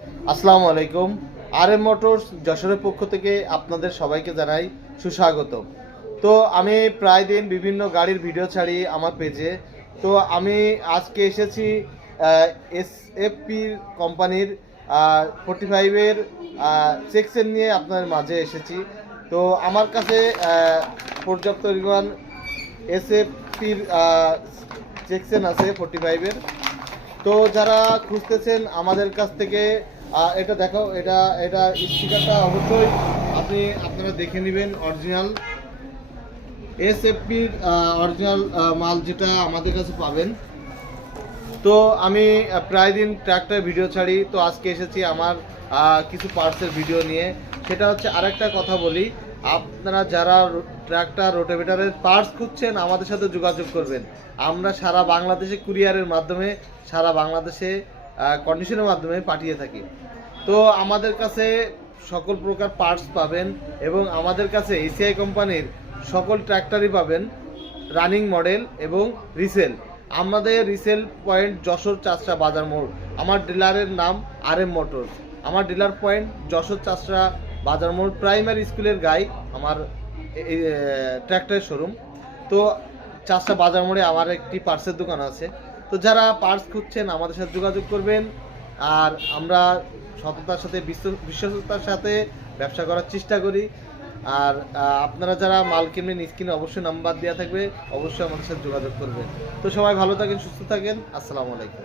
আসসালামু আলাইকুম। RM motors যশোরের পক্ষ থেকে আপনাদের সবাইকে জানাই সুস্বাগত। তো আমি প্রায় দিন বিভিন্ন গাড়ির ভিডিও ছাড়ি আমার পেজে। তো আমি আজকে এসেছি এসএফপি কোম্পানির 45-এর সেকশন নিয়ে আপনার মাঝে এসেছি। তো আমার কাছে পর্যাপ্ত পরিমাণ এসএফপির সেকশন আছে 45-এর। তো যারা খুঁজতেছেন আমাদের কাছ থেকে এটা দেখো, এটা এটা স্টিকারটা অবশ্যই আপনারা দেখে নেবেন। অরিজিনাল এসএফপির অরিজিনাল মাল যেটা আমাদের কাছে পাবেন। তো আমি প্রায় দিন ট্র্যাক্টর ভিডিও ছাড়ি। তো আজকে এসেছি আমার কিছু পার্টসের ভিডিও নিয়ে। সেটা হচ্ছে আরেকটা কথা বলি, আপনারা যারা ট্র্যাক্টর রোটাভেটরের পার্টস খুঁজছেন আমাদের সাথে যোগাযোগ করবেন। আমরা সারা বাংলাদেশে কুরিয়ারের মাধ্যমে সারা বাংলাদেশে কন্ডিশনের মাধ্যমে পাঠিয়ে থাকি। তো আমাদের কাছে সকল প্রকার পার্টস পাবেন এবং আমাদের কাছে এসিআই কোম্পানির সকল ট্র্যাক্টরই পাবেন, রানিং মডেল এবং রিসেল। আমাদের রিসেল পয়েন্ট যশোর চাষরা বাজার মোড়। আমার ডিলারের নাম আরএম মোটরস। আমার ডিলার পয়েন্ট যশোর চাষরা বাজার মোড়, প্রাইমারি স্কুলের গায়ে আমার এই ট্র্যাক্টরের শোরুম। তো চাষরা বাজার মোড়ে আমার একটি পার্টসের দোকান আছে। তো যারা পার্টস খুঁজছেন আমাদের সাথে যোগাযোগ করবেন। আর আমরা সততার সাথে বিশ্বস্ততার সাথে ব্যবসা করার চেষ্টা করি। আর আপনারা যারা মাল কিনবেন স্ক্রিনে অবশ্যই নাম্বার দেওয়া থাকবে, অবশ্যই আমাদের সাথে যোগাযোগ করবেন। তো সবাই ভালো থাকেন, সুস্থ থাকেন। আসসালামু আলাইকুম।